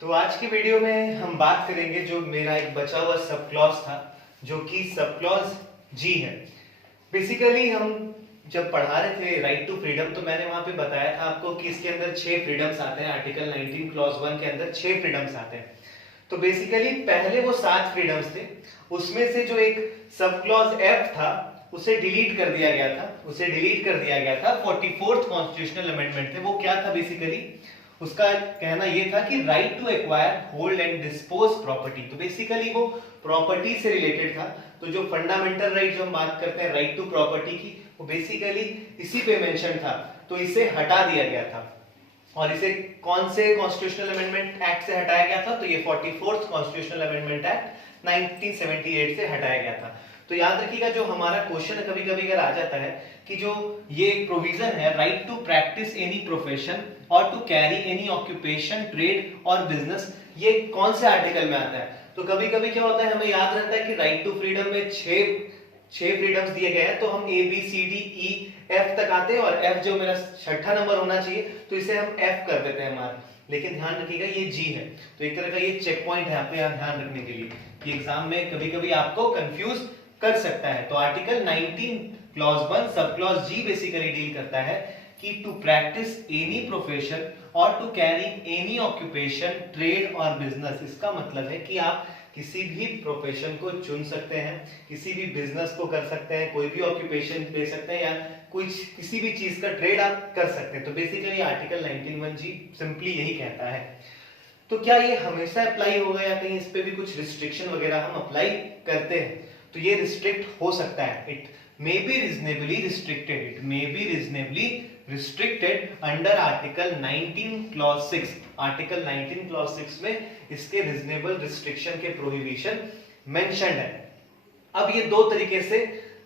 तो आज की वीडियो में हम बात करेंगे जो मेरा एक बचा हुआ सब क्लॉज था, जो कि सब क्लॉज जी है। बेसिकली हम जब पढ़ा रहे थे राइट टू फ्रीडम, तो मैंने वहां पे बताया था आपको कि इसके अंदर 6 फ्रीडम्स आते हैं। आर्टिकल 19 क्लॉज 1 के अंदर 6 फ्रीडम्स आते हैं। तो बेसिकली पहले वो 7 फ्रीडम्स थे, उसमें से जो एक सब क्लॉज एफ था उसे डिलीट कर दिया गया था। 44th कॉन्स्टिट्यूशनल अमेंडमेंट थे। वो क्या था बेसिकली, उसका कहना यह था कि right to acquire, hold and dispose property. तो बेसिकली वो प्रॉपर्टी से रिलेटेड था। तो जो फंडामेंटल राइट जो हम बात करते हैं राइट टू प्रॉपर्टी की, वो बेसिकली इसी पे मेंशन था। तो इसे हटा दिया गया था। और इसे कौन से कॉन्स्टिट्यूशनल अमेंडमेंट एक्ट से हटाया गया था? तो ये 44th कॉन्स्टिट्यूशनल अमेंडमेंट एक्ट 1978 से हटाया गया था। तो याद रखिएगा, जो हमारा क्वेश्चन कभी कभी अगर आ जाता है कि जो ये प्रोविजन है right to practice any profession और to carry any occupation, trade और बिजनेस, ये कौन से आर्टिकल में आता है? तो कभी कभी क्या होता है, हमें याद रहता है कि राइट टू फ्रीडम में छह फ्रीडम्स दिए गए हैं, तो हम A B C D E F तक आते हैं, और एफ जो मेरा छठा नंबर होना चाहिए, तो इसे हम एफ कर देते हैं हमारा। लेकिन ध्यान रखिएगा ये जी है। तो एक तरह का ये चेक पॉइंट है आपको यहाँ ध्यान रखने के लिए कि एग्जाम में कभी कभी आपको कंफ्यूज कर सकता है। तो आर्टिकल 19 क्लॉज 1 सब क्लॉज जी बेसिकली डील करता है कि टू प्रैक्टिस एनी प्रोफेशन और to carry any occupation, trade और बिजनेस। इसका मतलब है कि आप किसी भी प्रोफेशन को चुन सकते हैं, किसी भी बिजनेस को कर सकते हैं, कोई भी ऑक्यूपेशन ले सकते हैं, या कुछ किसी भी चीज का ट्रेड आप कर सकते हैं। तो बेसिकली आर्टिकल 19(1) जी सिंपली यही कहता है। तो क्या ये हमेशा अप्लाई होगा या कहीं इस पे भी कुछ रिस्ट्रिक्शन वगैरह हम अप्लाई करते हैं? तो ये रिस्ट्रिक्ट हो सकता है। It may be reasonably restricted under article 19 clause 6। Article 19 clause 6 में इसके रीजनेबल रिस्ट्रिक्शन के प्रोहिबिशन मेंशन्ड है। अब ये दो तरीके से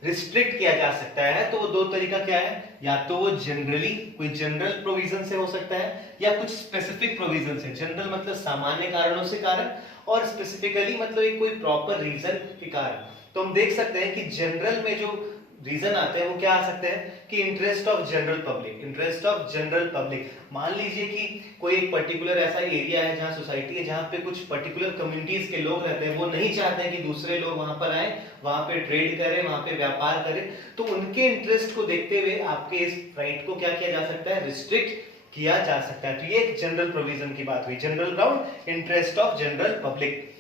रिस्ट्रिक्ट किया जा सकता है। तो वो दो तरीका क्या है? या तो वो जनरली कोई जनरल प्रोविजन से हो सकता है, या कुछ स्पेसिफिक प्रोविजन से। जनरल मतलब सामान्य कारणों से कारण, और स्पेसिफिकली मतलब एक कोई प्रॉपर रीजन के कारण। तो हम देख सकते हैं कि जनरल में जो रीजन आते हैं वो क्या आ सकते हैं कि इंटरेस्ट ऑफ जनरल पब्लिक। मान लीजिए कि कोई एक पर्टिकुलर ऐसा एरिया है जहां सोसाइटी है, जहां पे कुछ पर्टिकुलर कम्युनिटीज के लोग रहते हैं, वो नहीं चाहते हैं कि दूसरे लोग वहां पर आए, वहां पे ट्रेड करें, वहां पे व्यापार करें। तो उनके इंटरेस्ट को देखते हुए आपके इस राइट को क्या किया जा सकता है? रिस्ट्रिक्ट किया जा सकता है। तो ये एक जनरल प्रोविजन की बात हुई, general ground, interest of general public.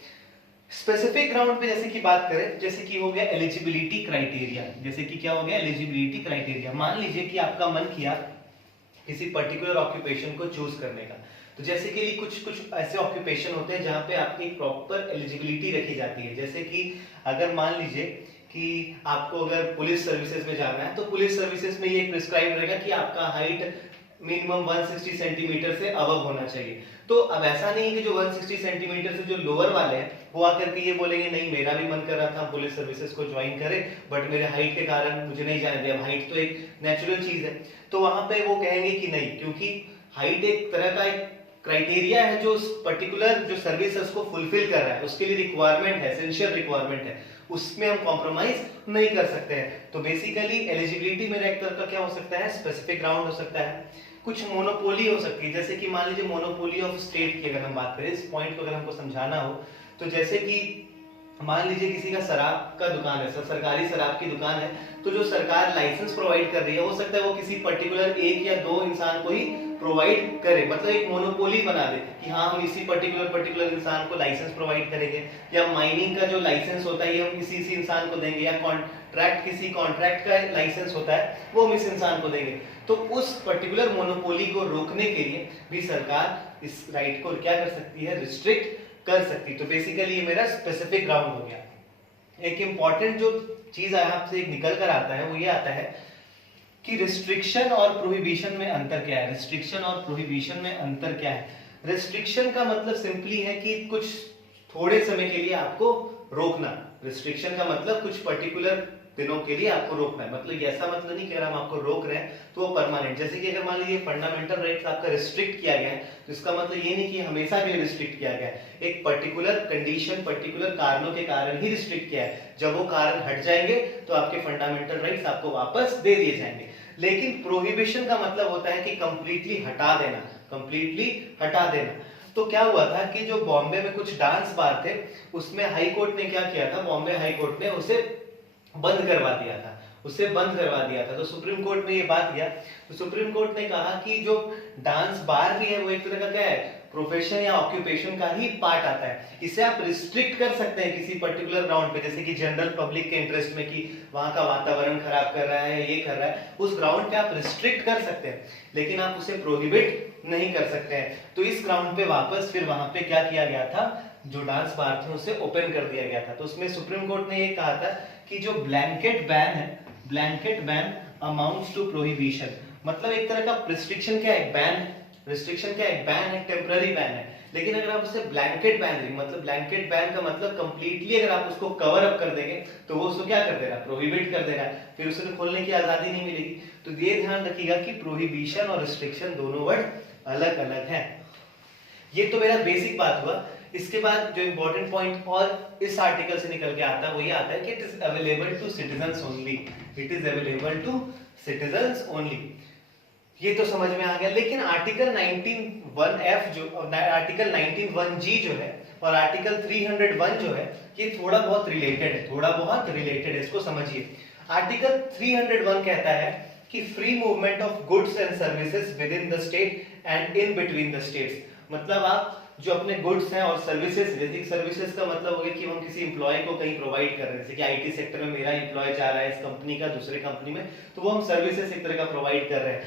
Specific ground पे जैसे कि बात करें, जैसे कि हो गया एलिजिबिलिटी क्राइटेरिया। जैसे कि क्या हो गया? Eligibility criteria. मान लीजिए कि आपका मन किया किसी पर्टिकुलर ऑक्यूपेशन को चूज करने का। तो जैसे कि कुछ ऐसे ऑक्यूपेशन होते हैं जहां पे आपकी प्रॉपर एलिजिबिलिटी रखी जाती है। जैसे कि अगर मान लीजिए कि आपको अगर पुलिस सर्विसेज में जाना है, तो पुलिस सर्विसेज में ये प्रिस्क्राइब रहेगा कि आपका हाइट मिनिमम 160 सेंटीमीटर से अबव होना चाहिए। तो अब ऐसा नहीं है कि जो 160 सेंटीमीटर से जो लोअर वाले हैं वो आकर के ये बोलेंगे नहीं मेरा भी मन कर रहा था पुलिस सर्विसेज को ज्वाइन करे, बट मेरे हाइट के कारण मुझे नहीं जाने दिया। हाइट तो एक नेचुरल चीज है। तो वहां पे वो कहेंगे कि नहीं, क्योंकि हाइट एक तरह का एक क्राइटेरिया है जो पर्टिकुलर जो सर्विसेज को फुलफिल कर रहा है, उसके लिए रिक्वायरमेंट है, एसेंशियल रिक्वायरमेंट है, उसमें हम कॉम्प्रोमाइज नहीं कर सकते हैं। तो बेसिकली एलिजिबिलिटी मेरा एक तरह का क्या हो सकता है? स्पेसिफिक ग्राउंड हो सकता है। कुछ मोनोपोली हो सकती है, जैसे कि मान लीजिए मोनोपोली ऑफ स्टेट की अगर हम बात करें, इस पॉइंट को अगर हमको समझाना हो, तो जैसे कि मान लीजिए किसी का शराब का दुकान है, सरकारी शराब की दुकान है, तो जो सरकार लाइसेंस प्रोवाइड कर रही है, हो सकता है वो किसी पर्टिकुलर एक या दो इंसान को ही प्रोवाइड करे, मतलब एक मोनोपोली बना दे कि हाँ हम इसी पर्टिकुलर इंसान को लाइसेंस प्रोवाइड करेंगे, या माइनिंग का जो लाइसेंस होता है ये हम इसी इंसान को देंगे, या किसी कॉन्ट्रैक्ट का लाइसेंस होता है वो हम इस इंसान को देंगे। तो उस पर्टिकुलर मोनोपोली को रोकने के लिए भी सरकार इस राइट को क्या कर सकती है? रिस्ट्रिक्ट कर सकती। तो बेसिकली ये मेरा स्पेसिफिक ग्राउंड हो गया। एक इंपॉर्टेंट जो चीज आपसे एक निकल कर आता है वो ये आता है कि रिस्ट्रिक्शन और प्रोहिबिशन में अंतर क्या है? रिस्ट्रिक्शन का मतलब सिंपली है कि कुछ थोड़े समय के लिए आपको रोकना। रिस्ट्रिक्शन का मतलब कुछ पर्टिकुलर दिनों के लिए आपको रोकना है। मतलब ऐसा मतलब नहीं कि अगर हम आपको रोक रहे हैं तो वो परमानेंट। जैसे कि अगर मान लीजिए फंडामेंटल राइट्स आपका रिस्ट्रिक्ट किया गया है, तो इसका मतलब ये नहीं कि हमेशा के लिए रिस्ट्रिक्ट किया गया है। एक पर्टिकुलर कंडीशन, पर्टिकुलर कारणों के कारण ही रिस्ट्रिक्ट किया है। जब वो कारण हट जाएंगे तो आपके फंडामेंटल राइट्स आपको वापस दे दिए जाएंगे। लेकिन प्रोहिबिशन का मतलब होता है कि कंप्लीटली हटा देना। तो क्या हुआ था कि जो बॉम्बे में कुछ डांस बार थे, उसमें हाई कोर्ट ने क्या किया था, बॉम्बे हाई कोर्ट ने उसे बंद करवा दिया था, उसे बंद करवा दिया था। तो सुप्रीम कोर्ट में ये बात किया, तो सुप्रीम कोर्ट ने कहा कि जो डांस बार भी है वो एक तरह का क्या है, प्रोफेशन या ऑक्यूपेशन का ही पार्ट आता है। इसे आप रिस्ट्रिक्ट कर सकते हैं किसी पर्टिकुलर ग्राउंड पे, जैसे कि जनरल पब्लिक के इंटरेस्ट में कि वहां का वातावरण खराब कर रहा है, ये कर रहा है, उस ग्राउंड पे आप रिस्ट्रिक्ट कर सकते हैं, लेकिन आप उसे प्रोहिबिट नहीं कर सकते हैं। तो इस ग्राउंड पे वापस फिर वहां पे क्या किया गया था, जो डांस बार थे उसे ओपन कर दिया गया था। तो उसमें सुप्रीम कोर्ट ने ये कहा था कि जो ब्लैंकेट बैन है, blanket ban amounts to prohibition, मतलब एक तरह का रिस्ट्रिक्शन क्या है, बैन, रिस्ट्रिक्शन क्या है, बैन है, टेम्पररी बैन है। लेकिन अगर आप उसे ब्लैंकेट बैन देंगे, मतलब ब्लैंकेट बैन का मतलब कंप्लीटली अगर आप उसको कवर अप कर देंगे तो वो उसको क्या कर देगा, प्रोहिबिट कर देगा, फिर उसे तो खोलने की आजादी नहीं मिलेगी। तो ये ध्यान रखिएगा कि प्रोहिबिशन और रिस्ट्रिक्शन दोनों वर्ड अलग अलग है। ये तो मेरा बेसिक बात हुआ। इसके बाद जो इंपॉर्टेंट पॉइंट और इस आर्टिकल से निकल के आता है वो ये आता है कि it is available to citizens only, it is available to citizens only. ये तो समझ में आ गया। लेकिन आर्टिकल 19(1)(f) जो आर्टिकल 19(1)(g) जो है और आर्टिकल 301 जो है, ये थोड़ा बहुत रिलेटेड है, थोड़ा बहुत रिलेटेड है, इसको समझिए। आर्टिकल 301 कहता है कि free movement of goods and services with in the state and in between the states, मतलब आप जो अपने गुड्स हैं और सर्विसेज, बेसिक सर्विसेज का मतलब हो गया कि हम किसी एम्प्लॉय को कहीं प्रोवाइड कर रहे हैं, जैसे कि आईटी सेक्टर में मेरा एम्प्लॉय जा रहा है इस कंपनी का दूसरे कंपनी में, तो वो हम सर्विसेज एक तरह का प्रोवाइड कर रहे हैं।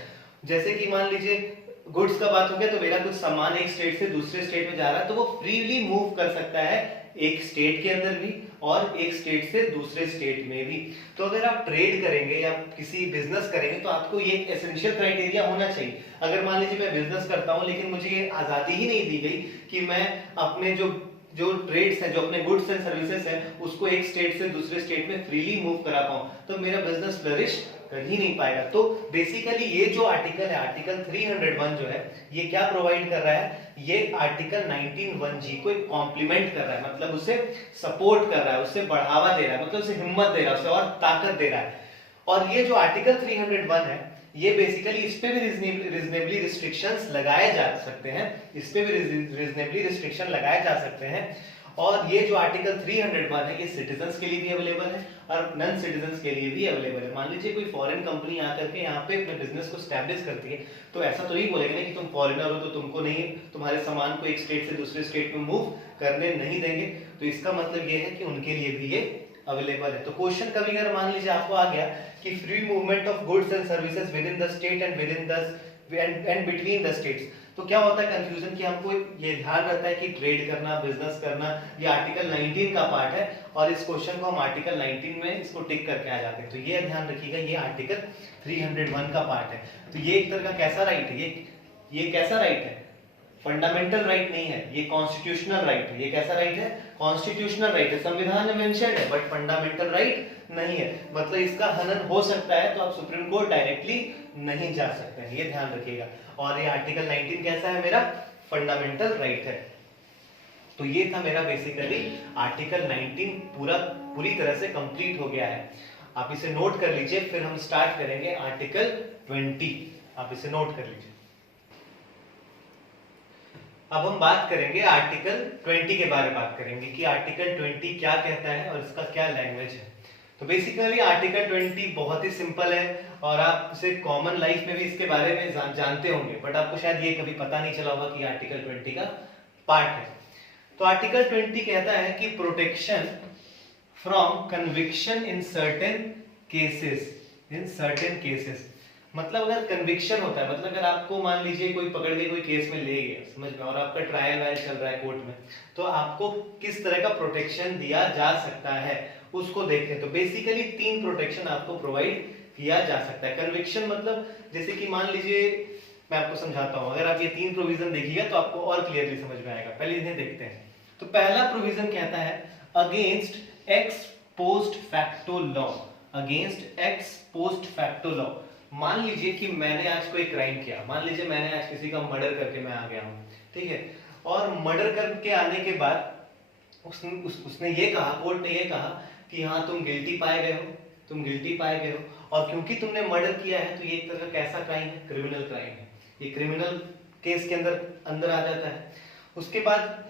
जैसे कि मान लीजिए गुड्स का बात हो गया, तो मेरा कुछ सामान एक स्टेट से दूसरे स्टेट में जा रहा है, तो वो फ्रीली मूव कर सकता है एक स्टेट के अंदर भी और एक स्टेट से दूसरे स्टेट में भी। तो अगर आप ट्रेड करेंगे या किसी बिजनेस करेंगे तो आपको ये एक एसेंशियल क्राइटेरिया होना चाहिए। अगर मान लीजिए मैं बिजनेस करता हूं लेकिन मुझे ये आजादी ही नहीं दी गई कि मैं अपने जो ट्रेड्स हैं, जो अपने गुड्स एंड सर्विसेज हैं, उसको एक स्टेट से दूसरे स्टेट में फ्रीली मूव करा पाऊं, तो मेरा बिजनेस फ्लरिश कर ही नहीं पाएगा। तो बेसिकली ये जो आर्टिकल है, आर्टिकल 301 जो है, ये क्या प्रोवाइड कर रहा है, ये आर्टिकल 19(1)(g) को एक कॉम्प्लीमेंट कर रहा है, मतलब उसे सपोर्ट कर रहा है, उसे बढ़ावा दे रहा है, मतलब उसे हिम्मत दे रहा है, उसे और ताकत दे रहा है। और ये जो आर्टिकल 301 है, ये बेसिकली इस पे भी रीजनेबली रिस्ट्रिक्शंस लगाए जा सकते हैं, इस पे भी रीजनेबली रिस्ट्रिक्शन लगाए जा सकते हैं। और ये जो आर्टिकल 301 है, ये सिटीजंस के लिए भी अवेलेबल है और नॉन सिटीजंस के लिए भी अवेलेबल है। मान लीजिए कोई फॉरेन कंपनी आकर के यहाँ पे अपने बिजनेस को स्टैब्लिश करती है, तो ऐसा तो नहीं बोलेगा ना कि तुम फॉरेनर हो तो तुमको नहीं, तुम्हारे सामान को एक स्टेट से दूसरे स्टेट में मूव करने नहीं देंगे। तो इसका मतलब ये है कि उनके लिए भी ये अवेलेबल है। तो क्वेश्चन कभी अगर मान लीजिए आपको आ गया कि free movement of goods and services with in the state and with in the end between the states, तो क्या होता है कंफ्यूजन कि हमको ये ध्यान रहता है कि ट्रेड करना, बिजनेस करना, ये आर्टिकल 19 का पार्ट है और इस क्वेश्चन को हम आर्टिकल 19 में इसको टिक करके आ जाते हैं। तो ये ध्यान रखिएगा, ये आर्टिकल 301 का पार्ट है। तो ये एक तरह का कैसा राइट है, ये कैसा राइट है, फंडामेंटल राइट नहीं है, ये कॉन्स्टिट्यूशनल राइट है। ये कैसा राइट है, कॉन्स्टिट्यूशनल राइट है, संविधान में मेंशन्ड है बट फंडामेंटल राइट नहीं है, मतलब इसका हनन हो सकता है तो आप सुप्रीम कोर्ट डायरेक्टली नहीं जा सकते हैं, ये ध्यान रखिएगा। और ये आर्टिकल 19 कैसा है, मेरा फंडामेंटल राइट है। तो ये था मेरा बेसिकली आर्टिकल 19 पूरी तरह से कंप्लीट हो गया है। आप इसे नोट कर लीजिए, फिर हम स्टार्ट करेंगे आर्टिकल 20। आप इसे नोट कर लीजिए। अब हम बात करेंगे आर्टिकल 20 के बारे में बात करेंगे कि आर्टिकल 20 क्या कहता है और इसका क्या लैंग्वेज है। तो बेसिकली आर्टिकल 20 बहुत ही सिंपल है और आप इसे कॉमन लाइफ में भी इसके बारे में जानते होंगे, बट आपको शायद ये कभी पता नहीं चला होगा कि आर्टिकल 20 का पार्ट है। तो आर्टिकल 20 कहता है कि protection from conviction in certain cases, मतलब अगर कन्विक्शन होता है, मतलब अगर आपको मान लीजिए कोई पकड़ के कोई केस में ले गया, समझ में, और आपका ट्रायल वायल चल रहा है कोर्ट में, तो आपको किस तरह का प्रोटेक्शन दिया जा सकता है उसको देखते हैं। तो बेसिकली 3 प्रोटेक्शन आपको प्रोवाइड किया जा सकता है। कन्विक्शन मतलब जैसे कि मान लीजिए, मैं आपको समझाता हूं, अगर आप ये 3 प्रोविजन देखिएगा तो आपको और क्लियरली समझ में आएगा। पहले इन्हें देखते हैं। तो पहला प्रोविजन कहता है against x post facto law, against x post facto law. मान लीजिए कि मैंने आज कोई क्राइम किया, मान लीजिए मैंने आज किसी का मर्डर करके मैं आ गया हूं, ठीक है, और मर्डर करके आने के बाद उसने ये कहा, कोर्ट ने ये कहा कि हाँ तुम गिल्टी पाए गए हो, तुम गिल्टी पाए गए हो, और क्योंकि तुमने मर्डर किया है तो ये एक तरह का कैसा क्राइम है, क्रिमिनल क्राइम है, ये क्रिमिनल केस के अंदर आ जाता है। उसके बाद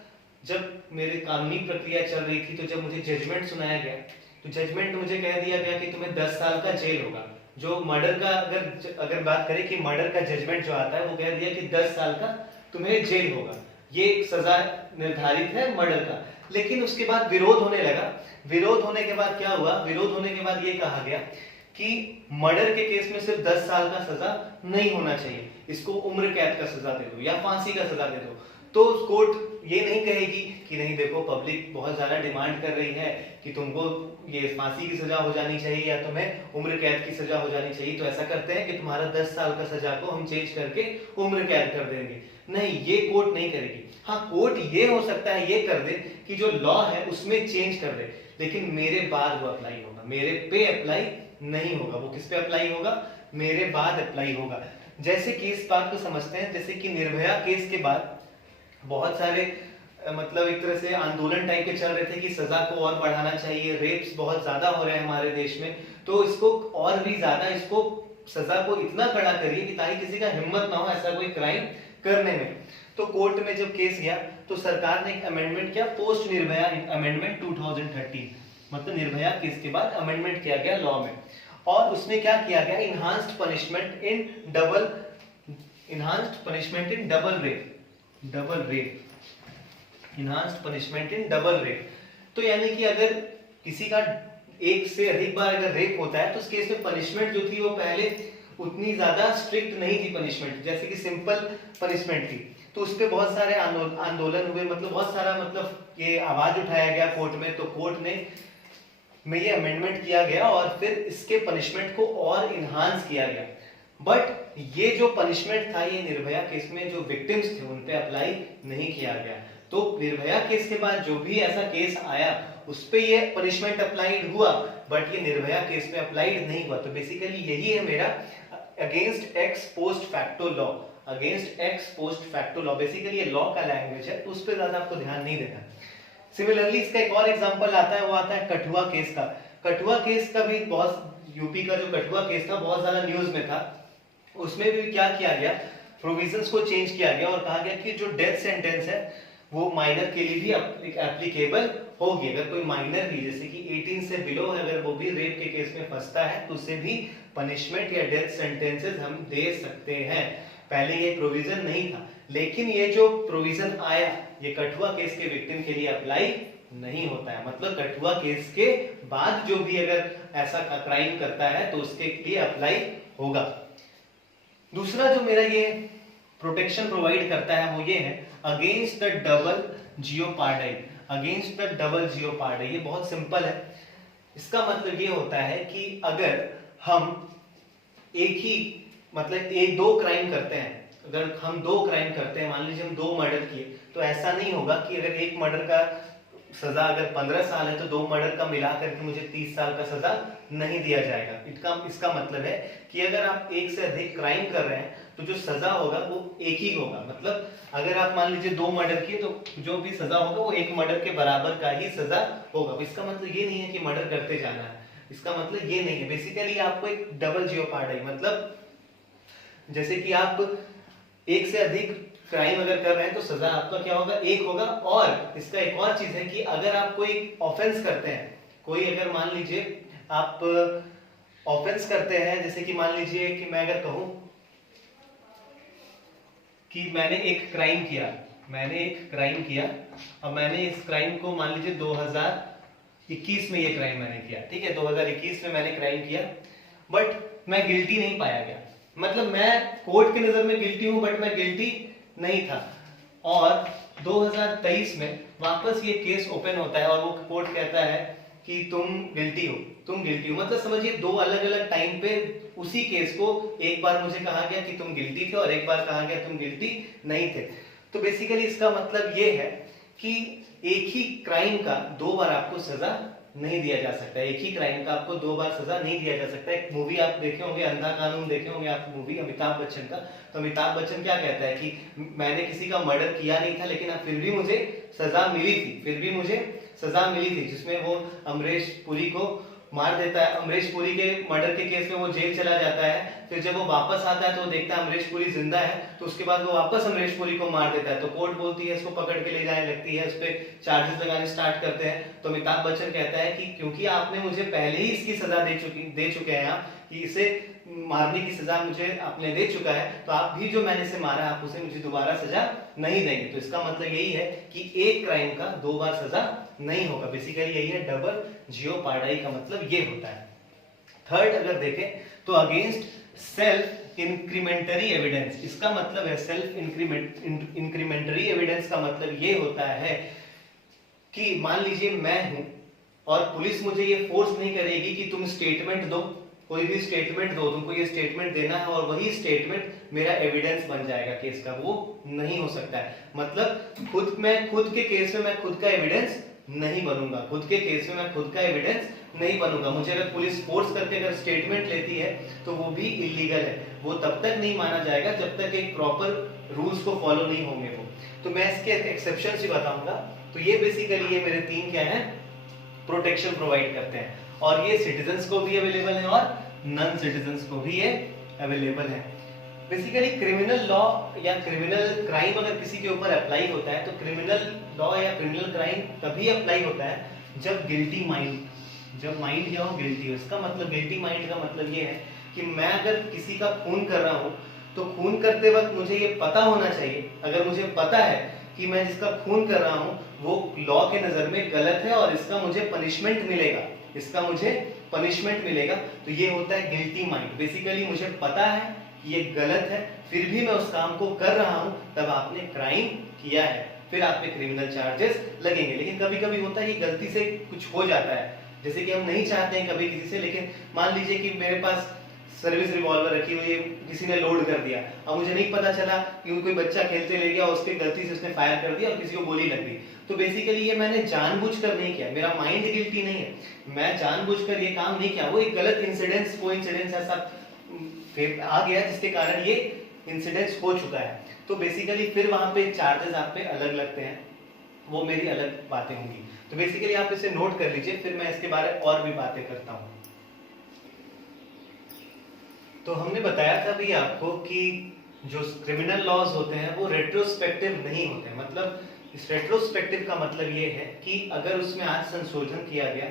जब मेरी कानूनी प्रक्रिया चल रही थी, तो जब मुझे जजमेंट सुनाया गया, तो जजमेंट में मुझे कह दिया गया कि तुम्हें 10 साल का जेल होगा। जो मर्डर का अगर बात करें कि मर्डर का जजमेंट जो आता है, वो कह दिया कि 10 साल का तुम्हें जेल होगा, ये एक सजा निर्धारित है मर्डर का। लेकिन उसके बाद विरोध होने लगा। विरोध होने के बाद क्या हुआ, विरोध होने के बाद ये कहा गया कि मर्डर के केस में सिर्फ 10 साल का सजा नहीं होना चाहिए, इसको उम्र कैद का सजा दे दो या फांसी का सजा दे दो। तो कोर्ट ये नहीं कहेगी कि नहीं देखो पब्लिक बहुत ज्यादा डिमांड कर रही है कि तुमको ये फांसी की सजा हो जानी चाहिए या तुम्हें उम्र कैद की सजा हो जानी चाहिए, तो ऐसा करते हैं कि तुम्हारा 10 साल का सजा को हम चेंज करके उम्र कैद कर देंगे। नहीं, ये कोर्ट नहीं करेगी। हाँ, कोर्ट ये हो सकता है ये कर दे कि जो लॉ है उसमें चेंज कर दे, लेकिन मेरे बाद वो अप्लाई होगा, मेरे पे अप्लाई नहीं होगा। वो किस पे अप्लाई होगा, मेरे बाद अप्लाई होगा। जैसे कि इस बात को समझते हैं, जैसे कि निर्भया केस के बाद बहुत सारे मतलब एक तरह से आंदोलन टाइप के चल रहे थे कि सजा को और बढ़ाना चाहिए, रेप्स बहुत ज्यादा हो रहे हैं हमारे देश में, तो इसको और भी ज्यादा, इसको सजा को इतना कड़ा करिए कि ताकि किसी का हिम्मत ना हो ऐसा कोई क्राइम करने में। तो कोर्ट में जब केस गया तो सरकार ने एक अमेंडमेंट किया, पोस्ट निर्भया अमेंडमेंट 2013, मतलब निर्भया केस के बाद अमेंडमेंट किया गया लॉ में। और उसमें क्या किया गया, enhanced punishment in double rape, enhanced punishment in double rape. तो यानी कि अगर किसी का एक से अधिक बार अगर रेप होता है तो उस केस में पनिशमेंट जो थी वो पहले उतनी ज्यादा स्ट्रिक्ट नहीं थी पनिशमेंट, जैसे कि सिंपल पनिशमेंट थी। तो उस पे बहुत सारे आंदोलन हुए, मतलब बहुत सारा मतलब ये आवाज उठाया गया कोर्ट में। तो कोर्ट में ये अमेंडमेंट किया गया और फिर इसके पनिशमेंट को और इनहांस किया गया। बट ये जो पनिशमेंट था ये निर्भया केस में जो विक्टिम्स थे उन पे अप्लाई नहीं किया गया। तो निर्भया केस के बाद जो भी ऐसा केस आया उस पे ये पनिशमेंट अप्लाइड हुआ, बट ये निर्भया केस में अप्लाइड नहीं हुआ। तो बेसिकली यही है मेरा against x post facto law, against x post facto law. Basically ये लॉ का लैंग्वेज है, तो उस पर ज्यादा आपको ध्यान नहीं देना। सिमिलरली इसका एक और एग्जांपल आता है, वो आता है कठुआ केस का। कठुआ केस का भी बहुत, यूपी का जो कठुआ केस था बहुत ज्यादा न्यूज में था। उसमें भी क्या किया गया, प्रोविजंस को चेंज किया गया और कहा गया कि जो डेथ सेंटेंस है वो माइनर के लिए भी एप्लीकेबल होगी। अगर कोई माइनर भी जैसे कि 18 से बिलो है, अगर वो भी रेप के केस में फंसता है तो उसे भी पनिशमेंट या डेथ सेंटेंसेस हम दे सकते हैं। पहले ये प्रोविजन नहीं था, लेकिन ये जो प्रोविजन आया ये कठुआ केस के विक्टिम के लिए अप्लाई नहीं होता है। मतलब कठुआ केस के बाद जो भी अगर ऐसा क्राइम करता है तो उसके लिए अप्लाई होगा। दूसरा जो मेरा ये प्रोटेक्शन प्रोवाइड करता है वो ये है against the double jeopardy, against the double jeopardy. ये बहुत सिंपल है। इसका मतलब ये होता है कि अगर हम एक ही मतलब एक दो क्राइम करते हैं, अगर हम दो क्राइम करते हैं, मान लीजिए हम 2 मर्डर किए, तो ऐसा नहीं होगा कि अगर एक मर्डर का सजा अगर 15 साल है तो 2 मर्डर का मिला करके मुझे 30 साल का सजा नहीं दिया जाएगा। इसका मतलब है कि अगर आप एक से अधिक क्राइम कर रहे हैं तो जो सजा होगा वो एक ही होगा। मतलब अगर आप मान लीजिए 2 मर्डर किए तो जो भी सजा होगा वो 1 मर्डर के बराबर का ही सजा होगा। इसका मतलब ये नहीं है कि मर्डर करते जाना है, इसका मतलब ये नहीं है। बेसिकली आपको एक डबल जियोपार्डी, मतलब जैसे कि आप एक से अधिक क्राइम अगर कर रहे हैं तो सजा आपका क्या होगा, एक होगा। और इसका एक और चीज है कि अगर आप कोई ऑफेंस करते हैं, कोई अगर मान लीजिए आप ऑफेंस करते हैं, जैसे कि मान लीजिए कि मैं अगर कहूं कि मैंने एक क्राइम किया, अब मैंने इस क्राइम को मान लीजिए 2021 में ये क्राइम मैंने किया, ठीक है, 2021 में मैंने क्राइम किया, बट मैं गिल्टी नहीं पाया गया। मतलब मैं कोर्ट की नजर में गिल्टी हूं बट मैं गिल्टी नहीं था। और 2023 में वापस ये केस ओपन होता है और वो कोर्ट कहता है कि तुम गिल्टी हो। मतलब समझिए 2 अलग अलग टाइम पे उसी केस को एक बार मुझे कहा गया कि तुम गिल्टी थे और एक बार कहा गया तुम गिल्टी नहीं थे। तो बेसिकली इसका मतलब ये है कि एक ही क्राइम का 2 बार आपको सजा नहीं दिया जा सकता। एक ही क्राइम का आपको 2 बार सजा नहीं दिया जा सकता। एक मूवी आप देखे होंगे, अंधा कानून देखे होंगे आप, मूवी अमिताभ बच्चन का। तो अमिताभ बच्चन क्या कहता है कि मैंने किसी का मर्डर किया नहीं था लेकिन फिर भी मुझे सजा मिली थी, जिसमें वो अमरीश पुरी को मार देता है। अमरीश पुरी के मर्डर के केस में वो जेल चला जाता है, फिर जब वो वापस आता है तो वो देखता है अमरीश पुरी जिंदा है, तो उसके बाद वो वापस अमरीश पुरी को मार देता है। तो कोर्ट बोलती है इसको पकड़ के ले जाने लगती है, उस पर चार्जेस लगाने स्टार्ट करते हैं। तो अमिताभ बच्चन कहता है कि क्योंकि आपने मुझे पहले ही इसकी सजा दे चुके हैं आप, कि इसे मारने की सजा मुझे आपने दे चुका है, तो आप भी जो मैंने इसे मारा आप उसे मुझे दोबारा सजा नहीं देंगे। तो इसका मतलब यही है कि एक क्राइम का 2 बार सजा नहीं होगा। बेसिकली यही है डबल जियोपार्डी का मतलब ये होता है। थर्ड अगर देखें तो अगेंस्ट सेल्फ इंक्रीमेंटरी एविडेंस, इसका मतलब है सेल्फ इंक्रीमेंटरी एविडेंस का मतलब ये होता है कि मान लीजिए मैं हूं और पुलिस मुझे ये फोर्स नहीं करेगी कि तुम स्टेटमेंट दो, कोई भी स्टेटमेंट दो, तुमको ये स्टेटमेंट देना है और वही स्टेटमेंट मेरा एविडेंस बन जाएगा केस का, वो नहीं हो सकता है। मतलब खुद के केस में मैं खुद का एविडेंस नहीं बनूंगा, खुद के केस में मैं खुद का एविडेंस नहीं बनूंगा। मुझे अगर पुलिस फोर्स करके अगर स्टेटमेंट लेती है तो वो भी इलीगल है, वो तब तक नहीं माना जाएगा जब तक एक प्रॉपर रूल्स को फॉलो नहीं होंगे वो। तो मैं इसके एक्सेप्शंस भी बताऊंगा। तो ये बेसिकली ये मेरे 3 क्या है, प्रोटेक्शन प्रोवाइड करते हैं, और ये सिटीजन्स को भी अवेलेबल है और नॉन सिटीजन्स को भी ये अवेलेबल है। बेसिकली क्रिमिनल लॉ या क्रिमिनल क्राइम अगर किसी के ऊपर अप्लाई होता है तो क्रिमिनल लॉ या क्रिमिनल क्राइम तभी अप्लाई होता है जब गिल्टी माइंड, जब माइंड क्या हो, गिल्टी हो। इसका मतलब गिल्टी माइंड का मतलब ये है कि मैं अगर किसी का खून कर रहा हूं तो खून करते वक्त मुझे ये पता होना चाहिए, अगर मुझे पता है कि मैं जिसका खून कर रहा हूं वो लॉ के नजर में गलत है और इसका मुझे पनिशमेंट मिलेगा, इसका मुझे पनिशमेंट मिलेगा, तो ये होता है गिल्टी माइंड। बेसिकली मुझे पता है ये गलत है फिर भी मैं उस काम को कर रहा हूं, तब आपने क्राइम किया है, फिर आप पे क्रिमिनल चार्जेस लगेंगे। लेकिन कभी कभी होता है कि गलती से कुछ हो जाता है, जैसे कि हम नहीं चाहते हैं कभी किसी से, लेकिन मान लीजिए कि मेरे पास सर्विस रिवॉल्वर रखी हुई है, किसी ने लोड कर दिया, अब मुझे नहीं पता चला कि कोई बच्चा खेलते ले गया और उसके गलती से उसने फायर कर दिया और किसी को गोली लग गई। तो बेसिकली ये मैंने जानबूझकर नहीं किया, मेरा माइंड गिल्टी नहीं है, मैं जानबूझकर ये काम नहीं किया, वो एक गलत इंसिडेंस कोइंसिडेंस ऐसा आ गया जिसके कारण ये इंसिडेंस हो चुका है। तो बेसिकली फिर वहां पे चार्जेस आप पे अलग लगते हैं, वो मेरी अलग बातें होंगी। तो बेसिकली आप इसे नोट कर लीजिए, फिर मैं इसके बारे में और भी बातें करता हूं। तो हमने बताया था भी आपको कि जो क्रिमिनल लॉज होते हैं वो रेट्रोस्पेक्टिव नहीं होते, मतलब इस रेट्रोस्पेक्टिव का मतलब ये है कि अगर उसमें आज संशोधन किया गया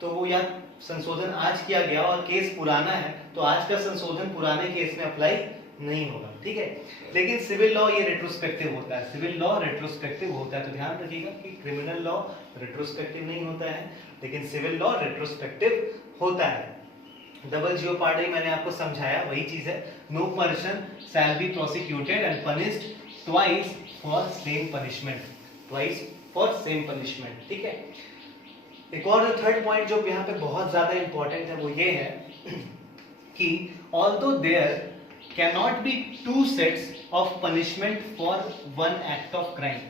तो वो या संशोधन आज किया गया और केस पुराना है तो आज का संशोधन पुराने केस में अप्लाई नहीं होगा, ठीक है। लेकिन सिविल लॉ ये रेट्रोस्पेक्टिव होता है, सिविल लॉ रेट्रोस्पेक्टिव होता है। तो ध्यान रखिएगा कि क्रिमिनल लॉ रेट्रोस्पेक्टिव नहीं होता है, लेकिन सिविल लॉ रेट्रोस्पेक्टिव होता है। डबल जियोपार्डी मैंने आपको समझाया, वही चीज है, no person shall be prosecuted and punished twice for same punishment, twice for same punishment, ठीक है। एक और थर्ड पॉइंट जो यहाँ पे बहुत ज्यादा इंपॉर्टेंट है वो ये है कि although there can not be 2 sets of punishment for 1 act of crime,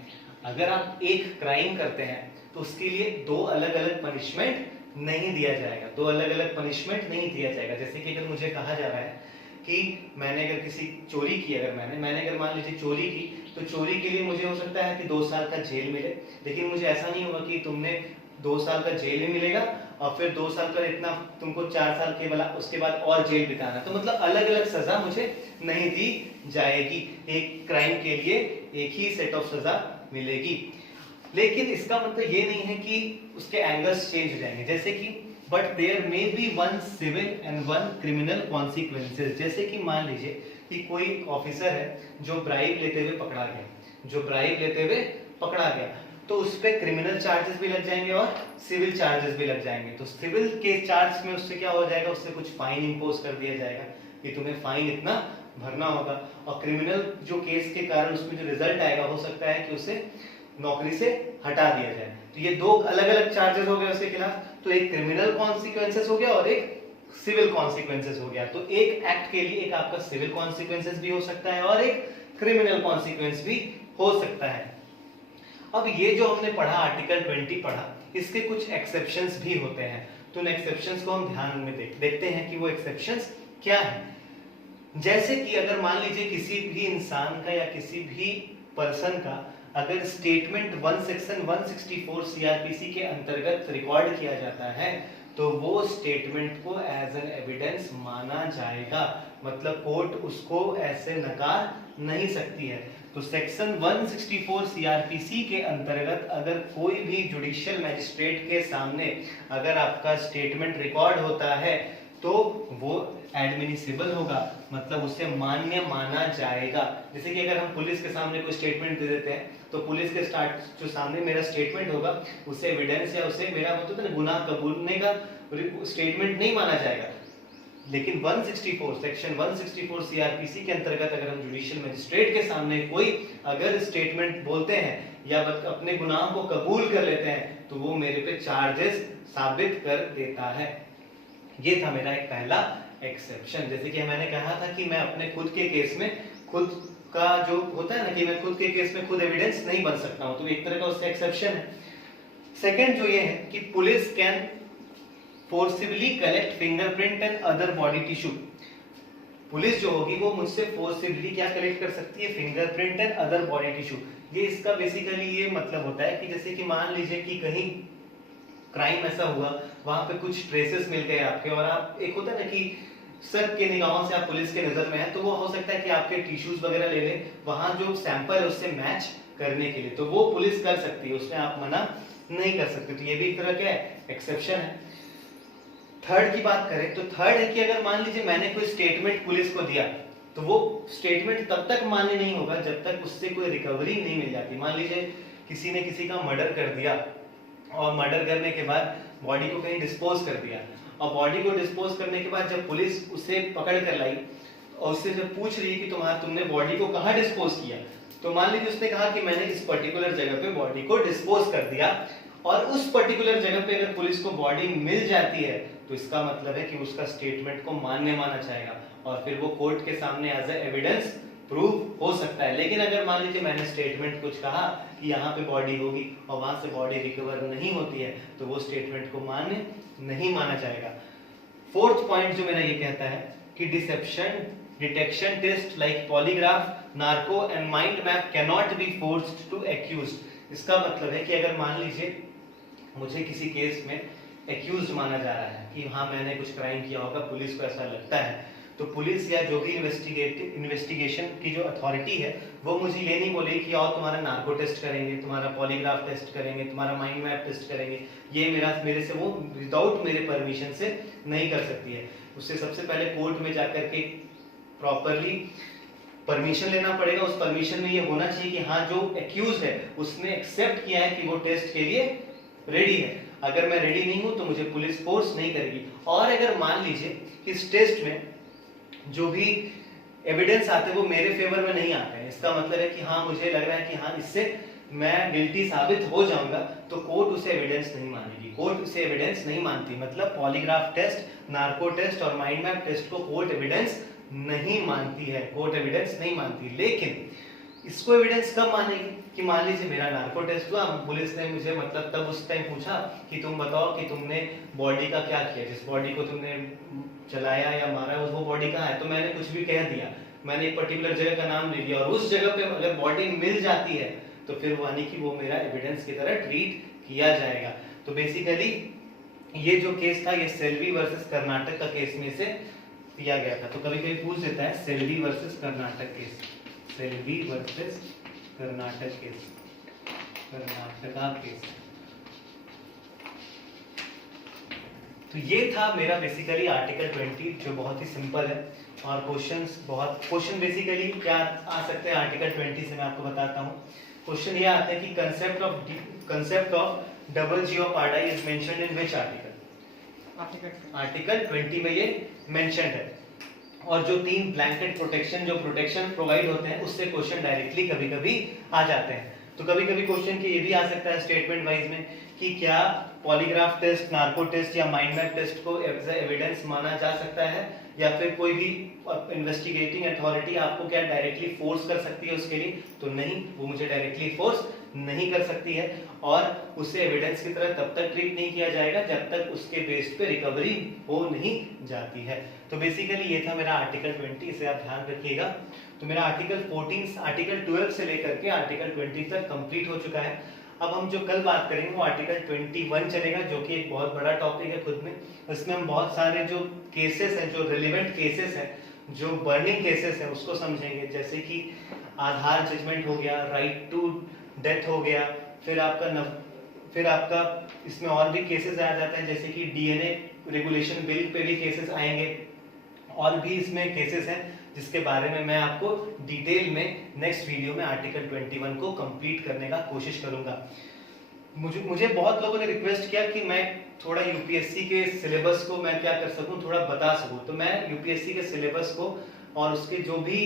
अगर आप एक क्राइम करते हैं तो उसके लिए 2 अलग अलग पनिशमेंट नहीं दिया जाएगा, 2 अलग अलग पनिशमेंट नहीं दिया जाएगा। जैसे कि अगर मुझे कहा जा रहा है कि मैंने अगर किसी चोरी की, अगर मैंने अगर मान लीजिए चोरी की, तो चोरी के लिए मुझे हो सकता है कि 2 साल का जेल मिले, लेकिन मुझे ऐसा नहीं होगा कि तुमने 2 साल का जेल ही मिलेगा और फिर 2 साल का इतना तुमको 4 साल के वाला उसके बाद और जेल बिताना। तो मतलब अलग अलग सजा मुझे नहीं दी जाएगी, एक क्राइम के लिए एक ही सेट ऑफ सजा मिलेगी। लेकिन इसका मतलब ये नहीं है कि उसके एंगल्स चेंज हो जाएंगे, जैसे कि but there may be 1 civil and 1 criminal consequences. जैसे कि मान लीजिए कि कोई ऑफिसर है जो ब्राइब लेते हुए पकड़ा गया, जो ब्राइब लेते हुए पकड़ा गया, तो उस पे क्रिमिनल चार्जेस भी लग जाएंगे और सिविल चार्जेस भी लग जाएंगे। तो सिविल के चार्ज में उससे क्या हो जाएगा, उससे कुछ फाइन इंपोज कर दिया जाएगा कि तुम्हें फाइन इतना भरना होगा, और क्रिमिनल जो केस के कारण उसमें जो रिजल्ट आएगा हो सकता है कि उसे नौकरी से हटा दिया जाए। तो ये 2 अलग अलग चार्जेस हो गए उसके खिलाफ, तो एक क्रिमिनल कॉन्सिक्वेंसेस हो गया और एक सिविल कॉन्सिक्वेंसेस हो गया। तो एक एक्ट के लिए एक आपका सिविल कॉन्सिक्वेंसेस भी हो सकता है और एक क्रिमिनल कॉन्सिक्वेंस भी हो सकता है। अब ये जो हमने पढ़ा आर्टिकल 20 पढ़ा, इसके कुछ एक्सेप्शंस भी होते हैं, तो उन एक्सेप्शंस को हम ध्यान में देखते हैं कि वो एक्सेप्शंस क्या है। जैसे कि अगर मान लीजिए किसी भी इंसान का या किसी भी पर्सन का अगर स्टेटमेंट 1 सेक्शन 164 सीआरपीसी के अंतर्गत रिकॉर्ड किया जाता है, तो वो स्टेटमेंट को एज एन एविडेंस माना जाएगा, मतलब कोर्ट उसको ऐसे नकार नहीं सकती है। तो सेक्शन 164 सीआरपीसी के अंतर्गत अगर कोई भी जुडिशियल मैजिस्ट्रेट के सामने अगर आपका स्टेटमेंट रिकॉर्ड होता है तो वो एडमिनिसिबल होगा, मतलब उसे मान्य माना जाएगा। जैसे कि अगर हम पुलिस के सामने कोई स्टेटमेंट दे देते हैं तो पुलिस के जो सामने मेरा स्टेटमेंट होगा उसे एविडेंस या उसे मेरा मतलब ना गुनाह कबूलने का स्टेटमेंट नहीं माना जाएगा। लेकिन 164 सेक्शन 164 सीआरपीसी के अंतर्गत अगर हम जुडिशियल मैजिस्ट्रेट के सामने कोई अगर स्टेटमेंट बोलते हैं या अपने गुनाह को कबूल कर लेते हैं तो वो मेरे पे चार्जेस साबित कर देता है। ये था मेरा एक पहला एक्सेप्शन। जैसे कि मैंने कहा था कि मैं अपने खुद के केस में खुद का जो होता है ना कि मैं खुद के केस में खुद एविडेंस नहीं बन सकता हूं, तो एक तरह का उसका एक्सेप्शन है। सेकंड जो ये है कि police can forcibly collect fingerprint and other body tissue. Police जो होगी वो मुझसे फोर्सिबली क्या कलेक्ट कर सकती है, fingerprint and other body tissue. ये इसका बेसिकली ये मतलब होता है कि जैसे कि मान लीजिए कि कहीं क्राइम ऐसा हुआ, वहां पे कुछ ट्रेसेस मिल गए आपके और आप एक होता है ना कि सब के निगाहों से आप पुलिस के नजर में है, तो वो हो सकता है कि आपके टिश्यूज वगैरह ले लें वहां जो सैंपल है उससे मैच करने के लिए, तो वो पुलिस कर सकती है, उसमें आप मना नहीं कर सकते। तो ये भी एक तरह का एक्सेप्शन है। थर्ड की बात करें तो थर्ड है कि अगर मान लीजिए मैंने कोई स्टेटमेंट पुलिस को दिया तो वो स्टेटमेंट तब तक मान्य नहीं होगा जब तक उससे कोई रिकवरी नहीं मिल जाती। मान लीजिए किसी ने किसी का मर्डर कर दिया और मर्डर करने के बाद बॉडी को कहीं डिस्पोज कर दिया, और बॉडी को डिस्पोज करने के बाद जब पुलिस उसे पकड़ कर लाई और उससे जब पूछ रही कि तुमने बॉडी को कहाँ डिस्पोज किया, तो मान लीजिए उसने कहा कि मैंने इस पर्टिकुलर जगह पे बॉडी को डिस्पोज कर दिया, और उस पर्टिकुलर जगह पे अगर पुलिस को बॉडी मिल जाती है तो इसका मतलब है कि उसका स्टेटमेंट को मान्य माना जाएगा और फिर वो कोर्ट के सामने एज ए एविडेंस प्रूव हो सकता है। लेकिन अगर मान लीजिए मैंने स्टेटमेंट कुछ कहा कि यहाँ पे बॉडी होगी और वहां से बॉडी रिकवर नहीं होती है तो वो स्टेटमेंट को मान्य नहीं माना जाएगा। फोर्थ पॉइंट जो मेरा ये कहता है कि deception detection test like polygraph, narco and mind map can not be forced to accused. इसका मतलब है कि अगर मान लीजिए मुझे किसी केस में एक्यूज्ड माना जा रहा है कि हाँ मैंने कुछ क्राइम किया होगा, पुलिस को ऐसा लगता है, तो पुलिस या जो भी इन्वेस्टिगेशन की जो अथॉरिटी है वो मुझे ये नहीं बोलेगी कि आओ तुम्हारा नार्को टेस्ट करेंगे, तुम्हारा पॉलीग्राफ टेस्ट करेंगे, तुम्हारा माइंड मैप टेस्ट करेंगे। ये मेरे से वो विदाउट मेरे परमिशन से नहीं कर सकती है। उससे सबसे पहले कोर्ट में जाकर के प्रॉपरली परमिशन लेना पड़ेगा। उस परमिशन में ये होना चाहिए कि हाँ जो एक्यूज है उसने एक्सेप्ट किया है कि वो टेस्ट के लिए रेडी है। अगर मैं रेडी नहीं हूं तो मुझे पुलिस फोर्स नहीं करेगी। और अगर मान लीजिए इस टेस्ट में जो भी एविडेंस आते हैं वो मेरे फेवर में नहीं आते हैं, इसका मतलब है कि हाँ मुझे लग रहा है कि हाँ इससे मैं गिल्टी साबित हो जाऊंगा, तो कोर्ट उसे एविडेंस नहीं मानेगी। कोर्ट उसे एविडेंस नहीं मानती, मतलब पॉलीग्राफ टेस्ट, नार्को टेस्ट और माइंड मैप टेस्ट को कोर्ट एविडेंस नहीं मानती है, कोर्ट एविडेंस नहीं मानती। लेकिन इसको एविडेंस कब मानेगी कि मान लीजिए मेरा नार्को टेस्ट हुआ, पुलिस ने मुझे मतलब तब उस टाइम पूछा कि तुम बताओ कि तुमने बॉडी का क्या किया, जिस बॉडी को तुमने चलाया या मारा वो बॉडी कहाँ है, तो मैंने कुछ भी कह दिया, मैंने एक पर्टिकुलर जगह का नाम ले लिया और उस जगह पे अगर बॉडी मिल जाती है तो फिर यानी कि वो मेरा एविडेंस की तरह ट्रीट किया जाएगा। तो बेसिकली ये जो केस था ये सेल्वी वर्सेस कर्नाटक का केस में से दिया गया था। तो कभी कभी पूछ देता है Selvi versus Karnataka case, Selvi versus Karnataka case, Karnataka case. तो ये था मेरा बेसिकली आर्टिकल 20 जो बहुत ही सिंपल है और क्वेश्चन बेसिकली क्या आ सकते हैं आर्टिकल 20 से मैं आपको बताता हूँ। क्वेश्चन ये आता है कि concept of double jeopardy is mentioned in which article. Article 20 में ये मेंशन्ड है। और जो 3 ब्लैंकेट प्रोटेक्शन प्रोवाइड होते हैं उससे क्वेश्चन डायरेक्टली कभी कभी आ जाते हैं। तो कभी कभी क्वेश्चन के ये भी आ सकता है स्टेटमेंट वाइज में कि क्या पॉलीग्राफ टेस्ट, नार्को टेस्ट या माइंड मैप टेस्ट को एज एविडेंस माना जा सकता है, या फिर कोई भी इन्वेस्टिगेटिंग अथॉरिटी आपको क्या डायरेक्टली फोर्स कर सकती है उसके लिए, तो नहीं, वो मुझे डायरेक्टली फोर्स नहीं कर सकती है और उसे एविडेंस की तरह तब तक ट्रीट नहीं किया जाएगा जब तक उसके बेस पे रिकवरी हो नहीं जाती है। तो बेसिकली ये था मेरा आर्टिकल 20, इसे आप ध्यान रखिएगा। तो मेरा आर्टिकल 12 से लेकर के आर्टिकल 20 तक कंप्लीट हो चुका है। अब हम जो कल बात करेंगे वो आर्टिकल 21 चलेगा, जो कि एक बहुत बड़ा टॉपिक है खुद में। इसमें हम बहुत सारे जो केसेस हैं, जो रिलेवेंट केसेस हैं, जो बर्निंग केसेस हैं, उसको समझेंगे। जैसे कि आधार जजमेंट हो गया, राइट टू डेथ हो गया, फिर आपका इसमें और भी केसेस आ जाते हैं, जैसे कि डीएनए रेगुलेशन बिल पे भी केसेस आएंगे। और भी इसमें केसेस हैं जिसके बारे में मैं आपको डिटेल में नेक्स्ट वीडियो में आर्टिकल 21 को कंप्लीट करने का कोशिश करूंगा। मुझे बहुत लोगों ने रिक्वेस्ट किया कि मैं थोड़ा यूपीएससी के सिलेबस को मैं क्या कर सकूं, थोड़ा बता सकूं। तो मैं यूपीएससी के सिलेबस को और उसके जो भी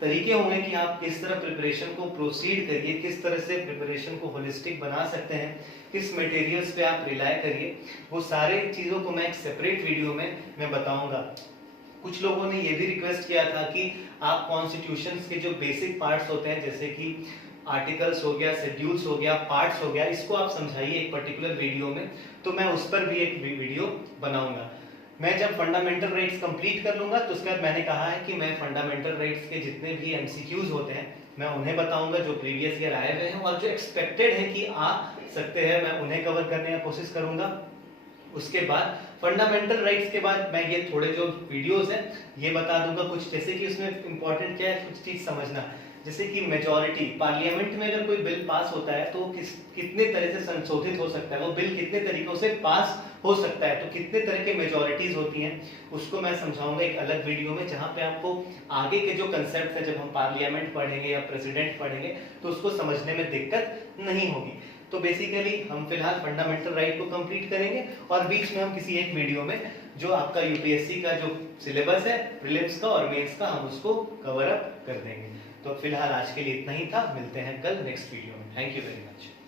तरीके होंगे कि आप किस तरह प्रिपरेशन को प्रोसीड करिए, किस तरह से प्रिपरेशन को होलिस्टिक बना सकते हैं, किस मटेरियल्स पे आप रिलाय करिए, वो सारे चीज़ों को मैं एक सेपरेट वीडियो में मैं बताऊंगा। कुछ लोगों ने ये भी रिक्वेस्ट किया था कि आप कॉन्स्टिट्यूशंस के जो बेसिक पार्ट्स होते हैं, जैसे कि आर्टिकल्स हो गया, शेड्यूल्स हो गया, पार्ट्स हो गया, इसको आप समझाइए एक पर्टिकुलर वीडियो में। तो मैं उस पर भी एक वीडियो बनाऊंगा। मैं जब फंडामेंटल राइट्स कंप्लीट कर लूंगा तो उसके बाद मैंने कहा है कि मैं फंडामेंटल राइट्स के जितने भी एमसीक्यूज होते हैं मैं उन्हें बताऊंगा, जो प्रीवियस ईयर आए हुए हैं और जो एक्सपेक्टेड है कि आ सकते हैं, मैं उन्हें कवर करने की कोशिश करूंगा। उसके बाद फंडामेंटल राइट्स के बाद मैं ये थोड़े जो वीडियोस हैं ये बता दूंगा कुछ, जैसे कि उसमें इंपॉर्टेंट क्या है कुछ चीज समझना, जैसे कि मेजॉरिटी पार्लियामेंट में अगर कोई बिल पास होता है तो कितने तरह से संशोधित हो सकता है, वो बिल कितने तरीकों से पास हो सकता है, तो कितने तरह के मेजॉरिटीज होती हैं, उसको मैं समझाऊंगा एक अलग वीडियो में, जहां पे आपको आगे के जो कंसेप्ट है, जब हम पार्लियामेंट पढ़ेंगे या प्रेसिडेंट पढ़ेंगे तो उसको समझने में दिक्कत नहीं होगी। तो बेसिकली हम फिलहाल फंडामेंटल राइट को कंप्लीट करेंगे और बीच में हम किसी एक वीडियो में जो आपका यूपीएससी का जो सिलेबस है प्रीलिम्स का और मेंस का, हम उसको कवर अप कर देंगे। तो फिलहाल आज के लिए इतना ही था, मिलते हैं कल नेक्स्ट वीडियो में। Thank you very much.